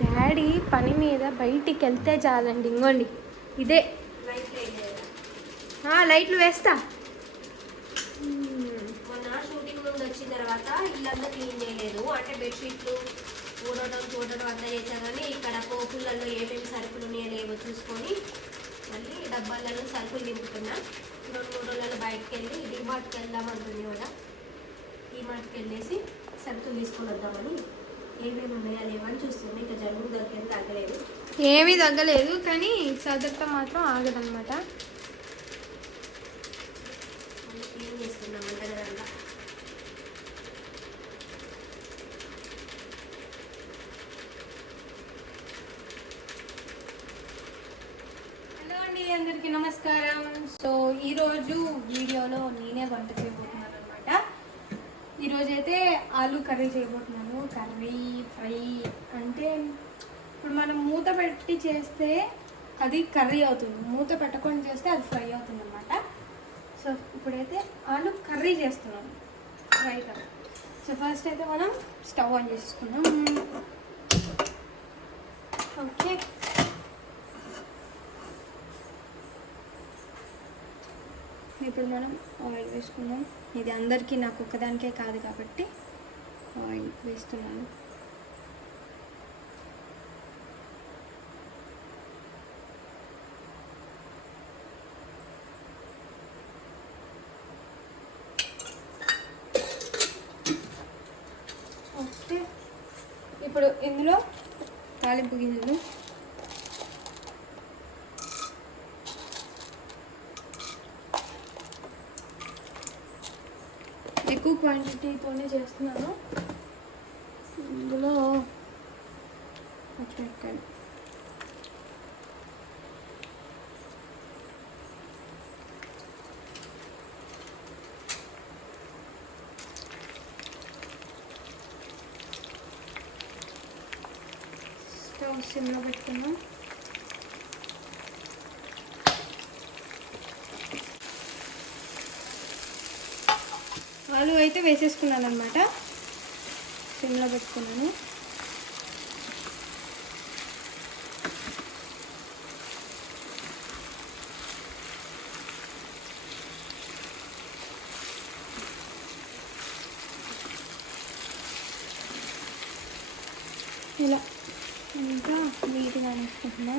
Daddy పని మీద బయటికి వెళ్తే చాలండి ఇంకోండి ఇదే. ఆ, లైట్లు వేస్తా. మొన్న షూటింగ్ నుండి వచ్చిన తర్వాత ఇల్లంతా క్లీన్ చేయలేదు. అంటే బెడ్షీట్లు ఊడటం చూడటం అంతా చేశాను కానీ ఇక్కడ పోపులలో ఏమేమి సరుకులు ఉన్నాయో లేవో చూసుకొని మళ్ళీ డబ్బాలలో సరుకులు నింపుతున్నా రెండు మూడు రోజులు బయటకు వెళ్ళి డిమార్ట్కి వెళ్దాం అంటుంది కూడా. డిమార్ట్కి వెళ్ళేసి సరుకులు తీసుకొని వద్దామని. ఏమేమి ఉన్నాయా చూస్తుంది ఇంకా జలుబు తగ్గలేదు. ఏమీ తగ్గలేదు కానీ చదువుతా మాత్రం ఆగదనమాట చేస్తున్నాం? హలో అండి అందరికీ నమస్కారం. సో ఈరోజు వీడియోలో నేనే వంట చేయబోతున్నాను అనమాట ఈరోజు అయితే ఆలు కర్రీ చేయబోతున్నాను. కర్రీ ఫ్రై అంటే ఇప్పుడు మనం మూత పెట్టి చేస్తే అది కర్రీ అవుతుంది. మూత పెట్టకుండా చేస్తే అది ఫ్రై అవుతుంది అనమాట సో ఇప్పుడైతే ఆలు కర్రీ చేస్తున్నాం. Fry curry. సో ఫస్ట్ అయితే మనం స్టవ్ ఆన్ చేసుకున్నాం ఓకే. ఇప్పుడు మనం ఆయిల్ వేసుకుందాం. ఇది అందరికీ నాకు ఒక్కదానికే కాదు కాబట్టి ఆయిల్ వేస్తున్నాను. ఇప్పుడు ఇందులో తాలింపు గింజలు ఎక్కువ క్వాంటిటీతోనే చేస్తున్నాను. ఇందులో పచ్చిమిరపకాయలు స్టవ్ సిమ్లో పెట్టుకున్నాం ఆలు అయితే వేసేసుకున్నాను అనమాట సిమ్లో పెట్టుకున్నాను. ఇలా. ఇంకా నీట్గా వేసుకుంటున్నా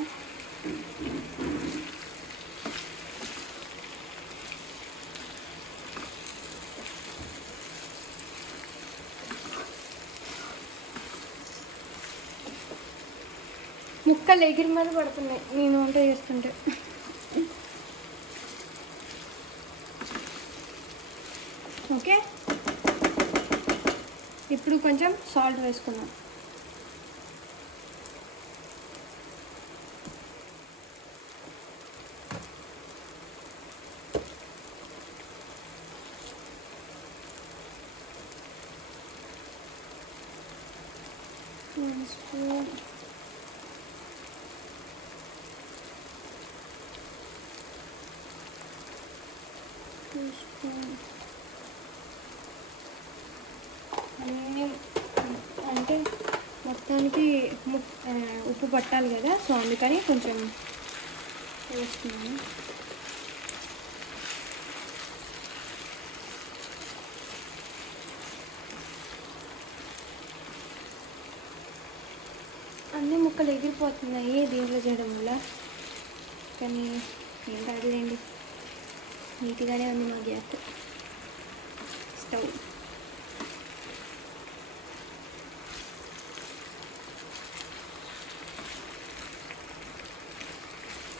ముక్కలు ఎగిరి మీద పడుతున్నాయి. నేను వంట చేస్తుంటే. ఓకే? ఇప్పుడు కొంచెం సాల్ట్ వేసుకున్నాం spoon. అన్నీ అంటే మొత్తానికి ఉప్పు పట్టాలి కదా సో అందుకని కొంచెం వేస్తున్నాను. అన్ని ముక్కలు ఎగిరిపోతున్నాయి దీంట్లో చేయడం వల్ల. కానీ ఏం కాదులేండి. నీట్గానే ఉంది మా గ్యాస్ స్టవ్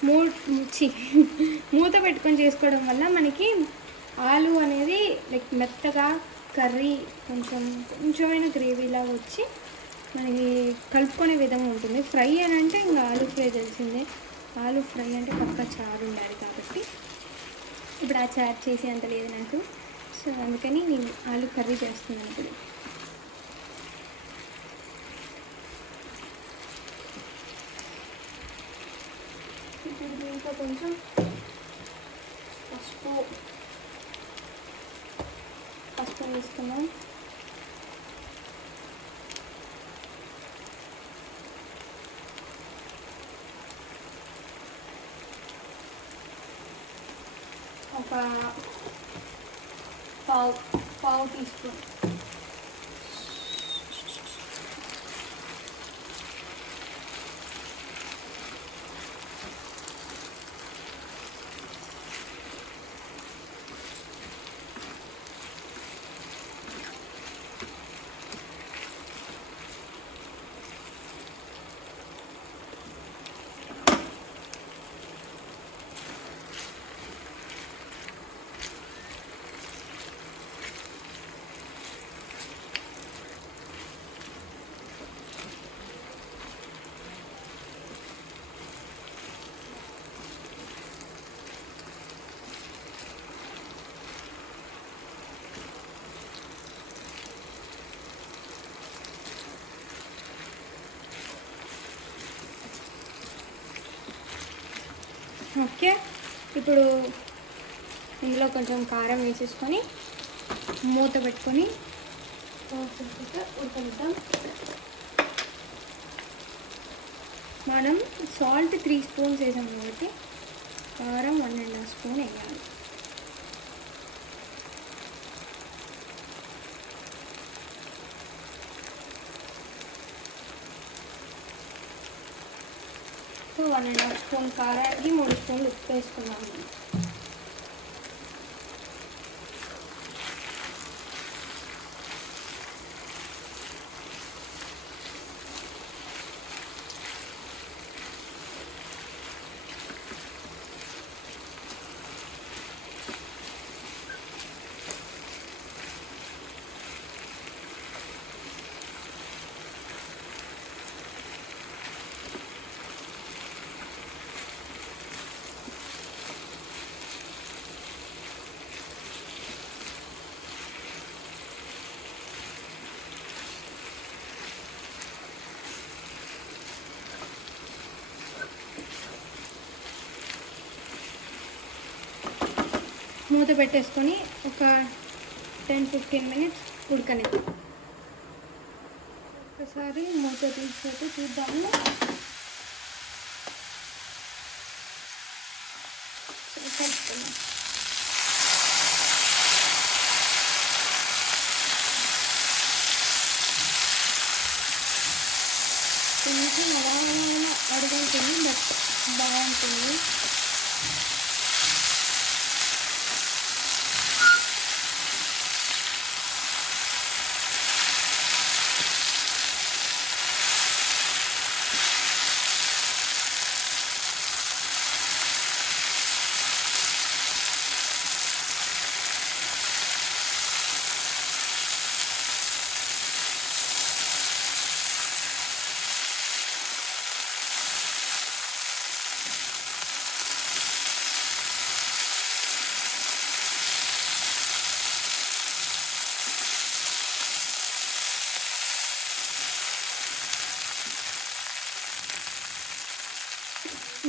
మూ చి మూత పెట్టుకొని చేసుకోవడం వల్ల మనకి ఆలు అనేది లైక్ మెత్తగా కర్రీ కొంచెం కొంచెమైన గ్రేవీలాగా వచ్చి మనకి కలుపుకునే విధంగా ఉంటుంది. ఫ్రై అని అంటే ఇంకా ఆలు ఫ్రై తెలిసిందే. ఆలు ఫ్రై అంటే పక్క చారు ఉండాలి కాబట్టి ఇప్పుడు ఆ చారు చేసి అంత లేదు నాకు. సో అందుకని నేను ఆలు కర్రీ చేస్తున్నాను ఇప్పుడు. ఇప్పుడు దీంట్లో కొంచెం పసుపు పసుపు వేసుకున్నాం pa, o pal, ఓకే. ఇప్పుడు ఇందులో కొంచెం కారం వేసేసుకొని మూత పెట్టుకొని ఉడకనిద్దాం మనం సాల్ట్ త్రీ స్పూన్స్ వేసాం కాబట్టి కారం వన్ అండ్ హాఫ్ స్పూన్ వేయాలి. వన్ అండ్ హాఫ్ స్పూన్ కారానికి మూడు స్పూన్లు ఉప్పు వేసుకున్నాము మూత పెట్టేసుకొని ఒక టెన్ ఫిఫ్టీన్ మినిట్స్ ఉడకని ఒకసారి మూత తీసేసి చూద్దాము కలుపుకుందాం. కొంచెం అలా అడుగుంటుంది బట్ బాగుంటుంది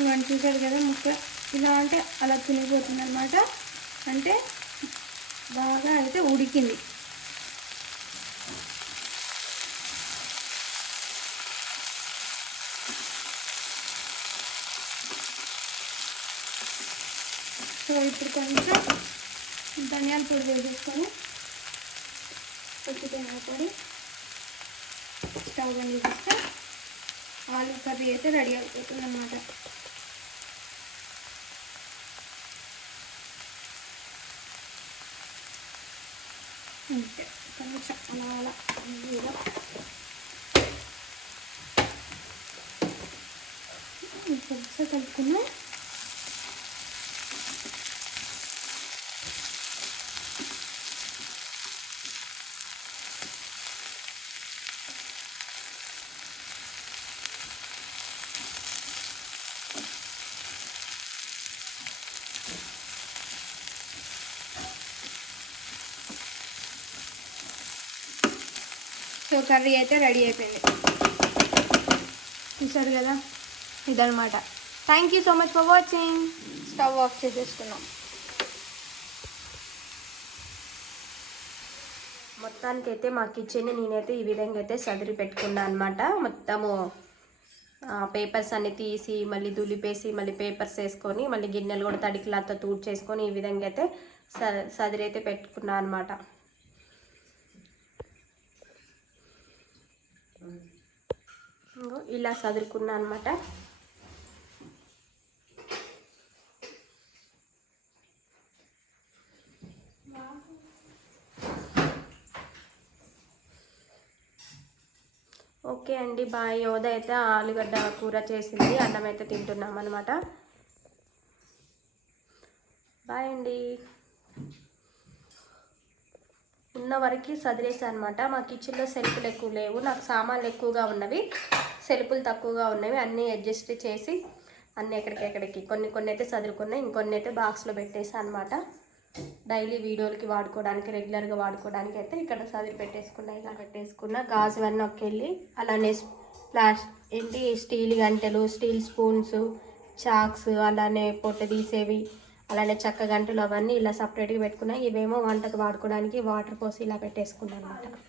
ఇవన్నీ చూశారు కదా ముక్క. ఇలా అంటే అలా తినిపోతుంది అనమాట అంటే బాగా అయితే ఉడికింది. సో ఇప్పుడు కొంచెం ధనియాల పొడి వేసేసుకొని పచ్చిపోయిన పొడి స్టవ్ అని చేస్తే ఆలు కర్రీ అయితే రెడీ అయిపోతుంది అన్నమాట అంతే. కొంచెం అలా అలా కలుపుకున్నాం. సో కర్రీ అయితే రెడీ అయిపోయింది. చూసారు కదా? ఇదనమాట thank you so much for watching stove off చేసేస్తున్నాం అయితే మా కిచెన్ నేనైతే ఈ విధంగా అయితే సదిరి పెట్టుకున్నా అనమాట మొత్తము పేపర్స్ అన్ని తీసి మళ్ళీ దులిపేసి మళ్ళీ పేపర్స్ వేసుకొని మళ్ళీ గిన్నెలు కూడా తడి క్లాత్తో చేసుకొని ఈ విధంగా అయితే స సదిరైతే పెట్టుకున్నా అనమాట ఇలా చదురుకున్నా అనమాట ఓకే అండి బాయ్. యోధ అయితే ఆలుగడ్డ కూర చేసింది అన్నం అయితే తింటున్నాం అనమాట బాయ్ అండి. ఉన్న వరకు సదిరేసా అనమాట మా కిచెన్లో సెల్ఫ్లు ఎక్కువ లేవు. నాకు సామాన్లు ఎక్కువగా ఉన్నవి సెల్ఫ్లు తక్కువగా ఉన్నవి అన్నీ అడ్జస్ట్ చేసి అన్నీ ఎక్కడికెక్కడికి కొన్ని కొన్ని అయితే చదువుకున్నాయి ఇంకొన్ని అయితే బాక్స్లో పెట్టేసా అనమాట డైలీ వీడియోలకి వాడుకోవడానికి రెగ్యులర్గా వాడుకోవడానికి అయితే ఇక్కడ చదివి పెట్టేసుకున్నాయి ఇలా పెట్టేసుకున్న గాజు అన్నీ ఒకెళ్ళి అలానే ప్లాస్ ఏంటి? స్టీల్ గంటెలు స్టీల్ స్పూన్స్ చాక్స్ అలానే పొట్ట తీసేవి అలానే చెక్క గంటలు అవన్నీ ఇలా సపరేట్గా పెట్టుకున్నా ఇవేమో వంటకు వాడుకోవడానికి వాటర్ పోసి ఇలా పెట్టేసుకున్నాను అనమాట